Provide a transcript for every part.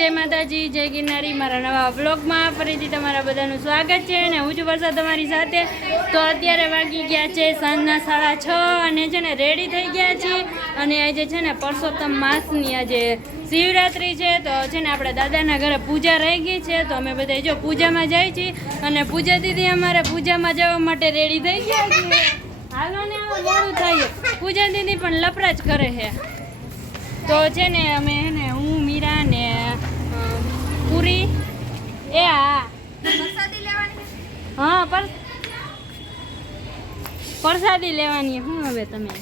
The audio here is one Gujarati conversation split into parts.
જય માતાજી, જય ગિરનારી। મારા નવા વ્લોગમાં ફરીથી તમારા બધાનું સ્વાગત છે અને હું છું વર્ષા તમારી સાથે। તો અત્યારે વાગી ગયા છે સાંજના 6:30 અને છે ને રેડી થઈ ગયા છીએ અને આજે છે ને પરસોત્તમ માસની આજે શિવરાત્રી છે। તો છે ને આપણા દાદાના ઘરે પૂજા રહી ગઈ છે તો અમે બધા જો પૂજામાં જાય છીએ અને પૂજા દીદી અમારે પૂજામાં જવા માટે રેડી થઈ ગયા છે। હાલો ને મોડું થાય, પૂજા દીદી પણ લફડા જ કરે છે। તો છે ને અમે ને હું મીરા ને પૂરી પ્રસાદી લેવાની હું હવે તમે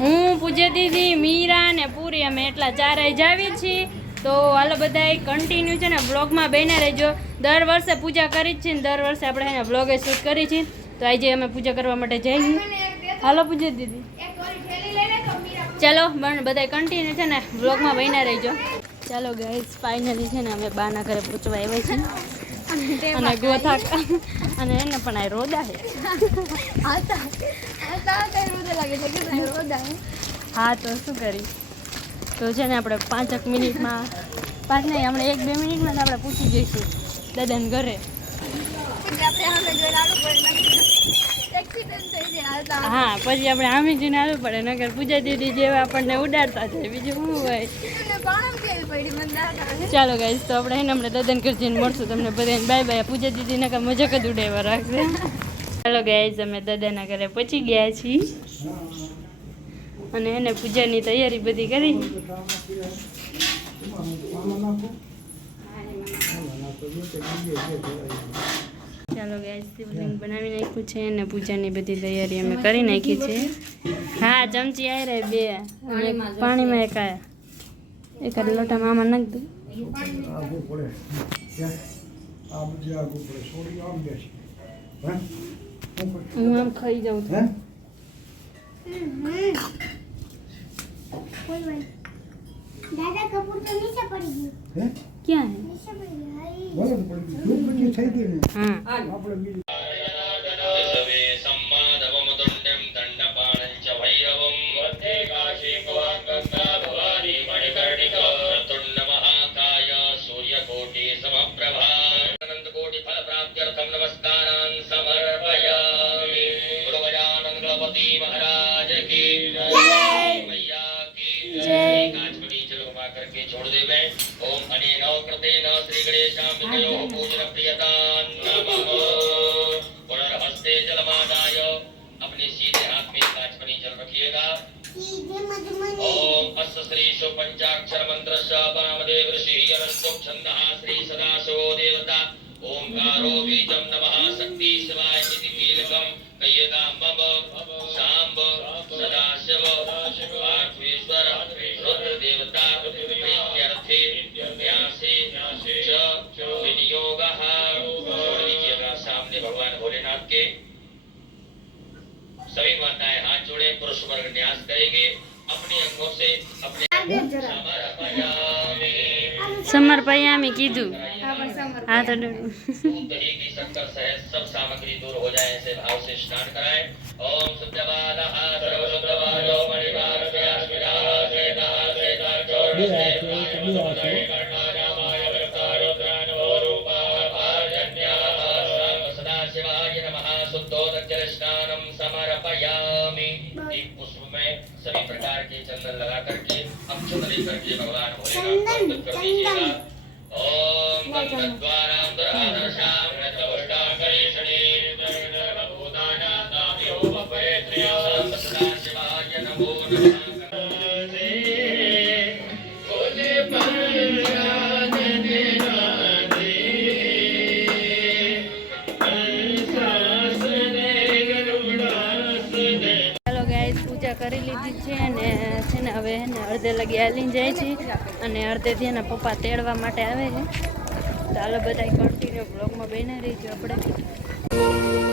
હું પૂજા દીદી મીરા ને પૂરી અમે એટલા ચારેય જાવી છીએ। તો હાલો બધા કન્ટિન્યુ છે ને બ્લોગમાં બન્યા રહેજો। દર વર્ષે પૂજા કરી જ છે ને દર વર્ષે આપણે એને બ્લોગે શૂટ કરી છીએ। તો આજે અમે પૂજા કરવા માટે જઈએ। હાલો પૂજા દીદી ચાલો બધા કન્ટિન્યુ છે ને વ્લોગમાં બન્યા રહેજો। ચાલો ગાઈસ ફાઇનલી છે ને અમે બાના ઘરે પૂછવા આવ્યા છીએ અને ગોથા અને એને પણ આ રોદા છે। હા તો શું કરી તો છે ને આપણે 5 મિનિટમાં 5 નહીં આપણે 1-2 મિનિટમાં આપણે પૂછી જઈશું દાદાને ઘરે। હા પછી આપણે આમે જઈને આવવું પડે નગર પૂજા દીદી જેવા આપણને ઉડાડતા છે બીજું શું હોય। ચાલો ગાઈસ તો આપણે એને હમણાં દાદાને ઘર જઈને મળશું તમને બધાને બાય બાય। પૂજા દીદી નકા મજાક જ ઉડાવવા રાખશે। ચાલો ગાઈસ અમે દાદાના ઘરે પહોંચી ગયા છીએ અને એને પૂજાની તૈયારી બધી કરી। ચાલો ગાઈસ શિવલિંગ બનાવી નાખ્યું છે અને પૂજાની બધી તૈયારી અમે કરી નાખી છે। હા ચમચી આવી રહે 2 અને પાણીમાં એક લોટામાં આમાં નાખ દઉં। હું આમ ખાઈ જાઉં છું। दादा कपूर तो नीचे पड़ी गई है क्या है नीचे पड़ी गई बोलो पड़ी गई दो बजे થઈ ગઈ ને हां આપણે સવે સંમાદવમદંડમ દંડપાણં ચ વૈરવમ વદ્ધે કાશી કવાંગંગા ભવાની મણિકર્ણિક પ્રતુંડ મહાકાય સૂર્યકોટિ સમપ્રભા અનંત કોટિ ફલ પ્રાપ્ત્યર્થમ નમસ્કારાન સમર્પયામિ। બોલો ગજાનન ગણપતિ મહારાજ કી જય, મૈયા કી જય। काचमणि चलमा करके छोड़ दे मैं। ओम अनेन कृतेन श्री गणेशां विष्णोः पूजन प्रियतां नमः। पुनर्हस्ते जलमादाय अपने सीधे हाथ में काचमणि जल रखिएगा। सीधे मधुमणि ओम अस्य श्रीशो पंचाक्षर मंत्रस्य वामदेव ऋषिः अनंतो छन्दः श्री सदाशिवो देवता ओंकारो बीजं नमः शक्ति शिवाय इति कीलकं कय्यगा मम शाम्ब सदाशिव पार्थेश्वर रुद्र देवता प्रीत्यर्थे व्यासे च विनियोगः। छोड़ दीजिएगा सामने भगवान भोलेनाथ के। सभी माताएं हाथ जोड़े पुरुष वर्ग न्यास करेंगे अपने अंगों से अपने समर्पयामी कीधु हाँ तो दही की शक्कर सहित सब सामग्री दूर हो जाए ऐसे भाव से स्नान कराएं। ओम शुद्धवादः सर्वशुद्धवादो मणिवारस्यास्मिनः सेतः सेताचोर्णसे कर्णाय वृत्तारुद्रानवरूपाः भार्जन्याः साम सदाशिवाय नमः। शुद्धोदकजलस्नानं समर्पयामि। एक पुष्प में सभी प्रकार के चंदन लगा करके अक्षत लेकर के भगवान भोलेनाथ को कर दीजिएगा। ओम गंगद्वारां दर्शनां नतवष्टाकरेषणे सर्वभूतानां ताभ्योपरेत्र्यो सदाशिवाय नमो नमः। ચાલો ગાઈસ પૂજા કરી લીધી છે અને છે ને હવે એને અડધે લગી હાલીને જાય છે અને અડધેથી એના પપ્પા તેડવા માટે આવે છે। તો હાલો બધા કન્ટિન્યુ બ્લોગમાં બન્યા રહીશું આપણે।